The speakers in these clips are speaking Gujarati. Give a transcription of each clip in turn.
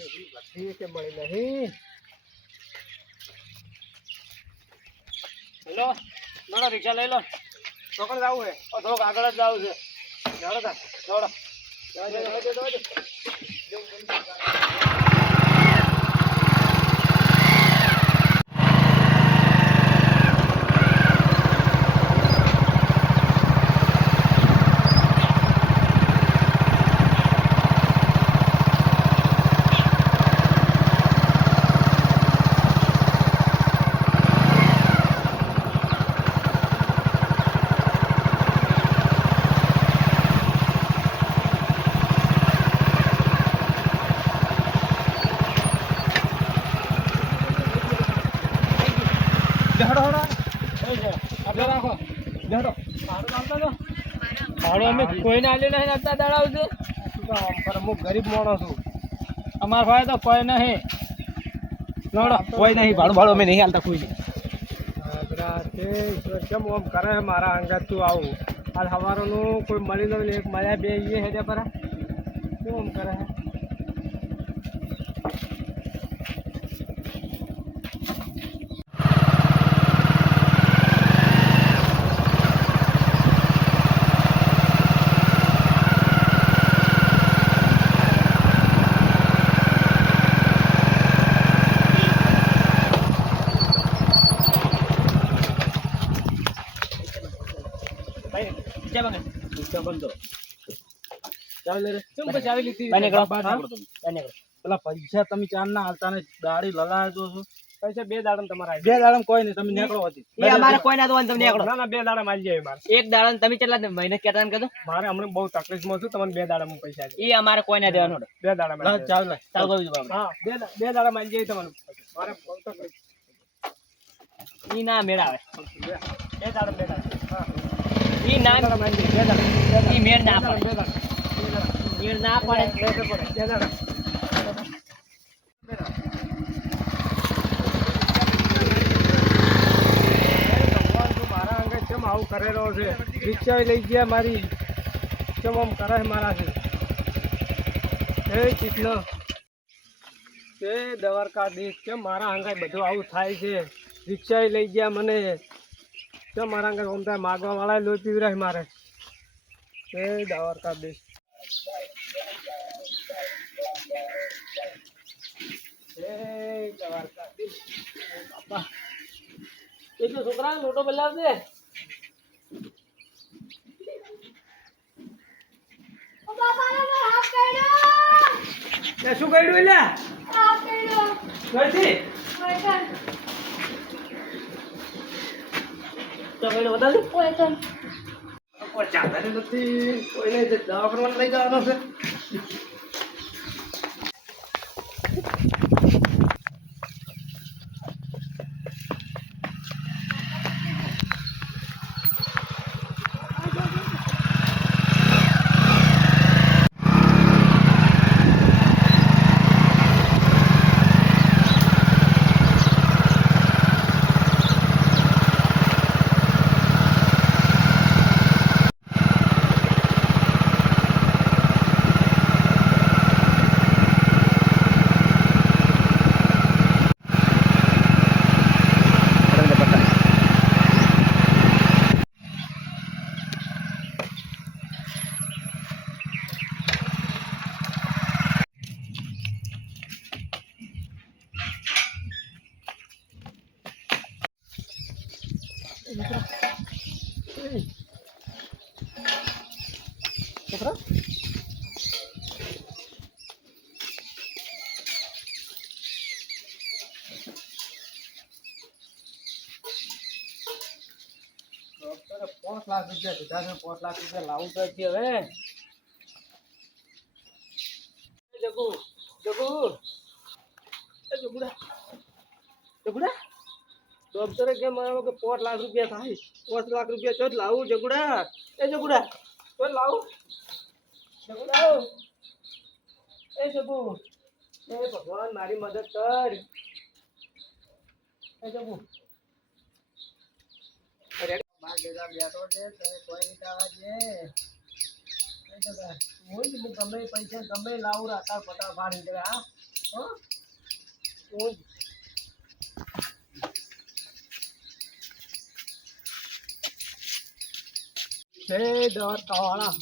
બધી કે મળી નહીં. હેલો ના રિક્ષા લઈ લો. ચોકડ જવું છે થોડોક આગળ જ જવું છે. જાડો તા જોડો કોઈ ના નહીં આપતા દાડા છે. અમુક ગરીબ માણસ છું. અમારા ભાઈ તો કોઈ નહીં કોઈ નહીં ભાડું ભાડું અમે નહીં હાલતા કોઈ નહીં. કેમ આમ કરે મારા અંગત તું આવું આ સવારનું કોઈ મળી લો એક મળ્યા બે એ હેડે પરા કેમ આમ કરે. પૈસા તમે ચાર ના હાલતા ને દાડી લલાય છો પૈસા બે દાડા તમારા બે દાડા કોઈ નહીં તમે નીકળો હતી અમારે કોઈ ના તમે નીકળો ના બે દાડા મારી જાય મારે એક દાડા તમે કેટલા મહિને કેતા કીધું મારે હમણાં બહુ તકલીફમાં છું તમને બે દાડા પૈસા એ અમારે કોઈ ના દેવાનો બે દાડા હા બે દાડા મારી જાય તમને મારે બહુ તકલીફ ઈ ના મેળાવે બે દાડા હા ઈ ના મારી જાય બે દાડા ઈ મેળ ના પડે મેળ ના પડે બે દાડા મારા અંગે કેમ આવું કરેલો છે. રિક્ષા લઈ ગયા મારી કેમ આમ કરે મારા છે. એ ચીટલો એ દ્વારકાધીશ કેમ મારા અંગે બધું આવું થાય છે. રિક્ષા લઈ ગયા મને કેમ મારા અંગે આમ થાય માગવા વાળા લોહી પીવરાય મારે. એ દ્વારકાધીશ છોકરા મોટો બદલાવ છે. શું કર્યું એટલે કોઈને દવાખાના લઈ જવાનો છે. છોકરા ₹5 લાખ દીધા છે. ₹5 લાખ લાવું તો છે. હવે જગુ જગુ જગુડા જગુડા ડોક્ટરે કેમ આવ્યો કે ₹5 લાખ થાય. ₹5 લાખ ચો લાવું જગુડા. એ જગુડા ચો લાવું જગુડા. એ જગુ એ ભગવાન મારી મદદ કર. એ જગુ માર ભેગા બેઠો છે તમે કોઈ નહીં તાવા છે. હું ગમે પૈસા ગમે લાવું રાતા ફટાફટ હા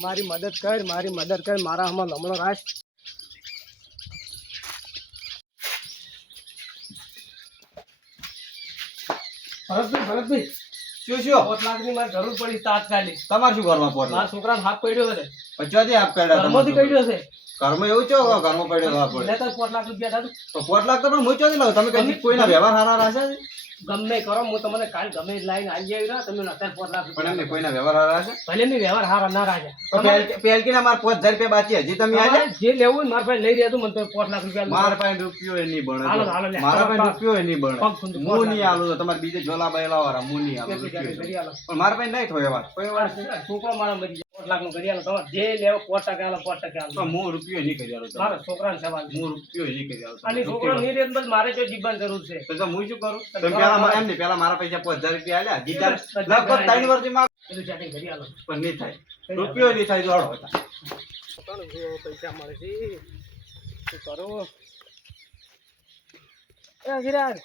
મારી મદદ કર મારા હમણાં લમણો રાખ ભરતભાઈ શું 5 લાખની મારે જરૂર પડી તાત્કાલિક. તમારે શું ઘરમાં પોટ મારા છોકરાને હાથ પડ્યો છે પચવાથી આપ કાઢ્યા ઘરમાંથી પડ્યો છે ઘરમાં એવું છો ઘરમાં પડ્યો હા પડે એટલે તો 5 લાખ રૂપિયા થતું. તો 5 લાખ તો પણ હું ચોથી લાવ તમે કદી કોઈના વ્યવહાર હારા રાખ્યા છે ગમે કરો હું તમને કાલ ગમે લાઈન આવી આવી રહ્યા તમે અત્યારે 5 લાખ પણ એમને કોઈના વ્યવહાર હારા રાખ્યા ભલે મેં વ્યવહાર હારા ના રાખ્યા તો પેલકીના માર 5000 રૂપિયા બાકી હજી તમે આલે જે લેવું હોય મારા પાસે લઈ રહ્યા તું મને તો 5 લાખ રૂપિયા મારા પાસે રૂપિયો એ નહીં બણે હાલો, હાલો, લે. મારા પાસે રૂપિયો એ નહીં બણે પગ ખૂંદું, હું નહીં આલું તો તમારે બીજે ઝોલા બાયલા વાળા હું નહીં આલું કરી આલો. પણ મારા પાસે નહીં થયો વાત કોઈ વાત છોકરો મારા મરી જાય 5 લાખ નું કરી આલો તમારે જે લેવો 5% આલો 5% આલો પણ હું રૂપિયો નહીં કરી આલું મારા છોકરાને સવાલ છે. હું રૂપિયો નહીં કરી આલું અને છોકરો ની રેત બસ મારે જો જીવવાની જરૂર છે તો હું શું કરું તમે પેલા એમ નહીં પેલા મારા પૈસા 5000 રૂપિયા આલ્યા ગીતાર લગભગ 3 વર્ષથી માં બધું chatting કરી આલો પણ નહીં થાય રૂપિયો નહીં થાય જોડો પૈસા મળે છે શું કરું એ અખિરાજ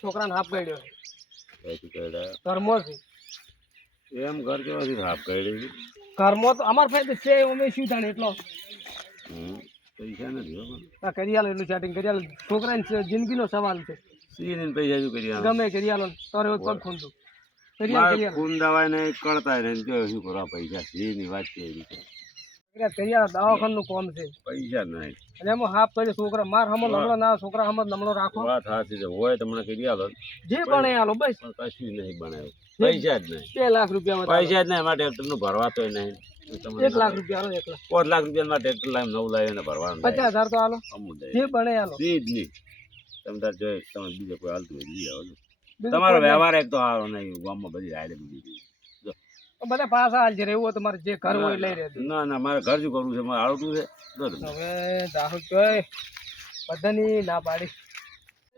છોકરાને હાફ કાઢ્યો કર્મો છે એમ ઘર કેવાથી હાફ કાઢી કર્મો તો અમાર ફાયદો છે અમે શું જાણે એટલો પૈસા નથી આ કરી આલો એટલું સેટિંગ કરી આલો છોકરાની જિંદગીનો સવાલ છે સીન પૈસા શું કરી ગમે કરી આલો તારે પગ ખૂંદું કરી આલો ખૂન દવાય ને કરતા ને જો શું કરવા પૈસા સીની વાત છે એવી કરી આલો દવાખાનું કામ છે પૈસા નહીં અને એમાં હાફ કર્યો છોકરા માર હમો લમણો ના છોકરા હમો લમણો રાખો વાત સાચી છે હોય તમને કરી આલો જે બને આલો બસ પણ કશું નહીં બનાવ્યું પૈસા જ નહીં 2 લાખ રૂપિયા પૈસા જ નહીં એમાં ટ્રેક્ટર નું ભરવા તો નહીં 1 લાખ રૂપિયા આલો 1 લાખ 5 લાખ રૂપિયા માં ટ્રેક્ટર લાવીને 9 લાવીને ભરવાનું 50,000 તો આલો જે બને આલો સીધ નહીં તમે તાર જોઈ તમે બીજો કોઈ હાલતું હોય લઈ આવો તમારો વ્યવહાર એક તો આવો નહીં ગામમાં બધી રાયડે બધી બધા પાછા હાલ જરે એવું તમારે જે ઘર હોય લઈ રહેજો ના ના મારે ઘર શું કરવું છે મારે આવડતું છે હવે રાહુલ જોઈ બધાની ના પાડી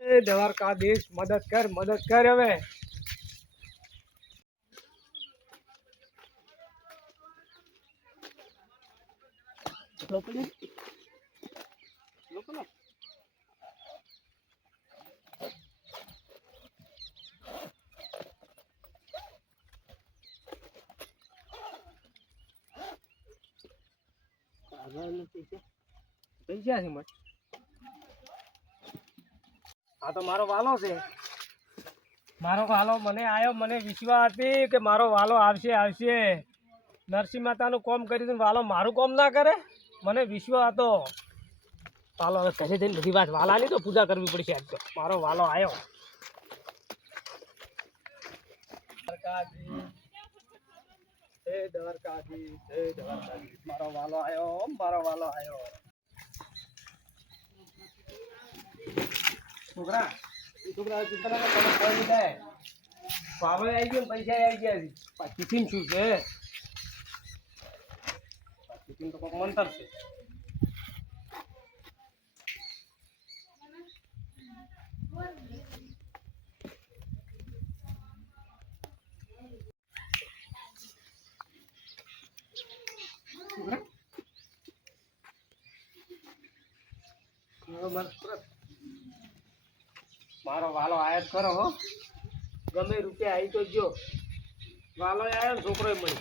એ દ્વારકાધીશ મદદ કર હવે પૈસા છે મત આ તો મારો વાલો છે મારો વાલો મને આવ્યો મને વિશ્વાસ હતી કે મારો વાલો આવશે નરસિંહ માતાનું કોમ કરી દીધું વાલો મારું કોમ ના કરે મને વિશ્વાસ હતો વાલો હવે કહે જઈને બધી વાત વાલાની તો પૂજા કરવી પડશે આજ તો મારો વાલો આવ્યો દ્વારકાધીશ મારો વાલો આવ્યો છોકરા ચિંતા ના કર કોઈ નહીં થાય પાવડે આવી ગયો પૈસા આવી ગયા ટિફિન શું છે ટિફિન તો કોઈક મંતર છે મારો વાલો આયા જ ખરો હો ગમે રૂપિયા આવી તો જો વાલો આવ્યો ને છોકરો મળી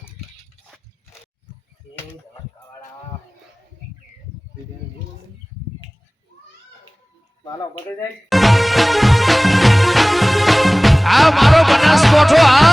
વાલો બધે જાય આ મારો બનાસકોઠો આ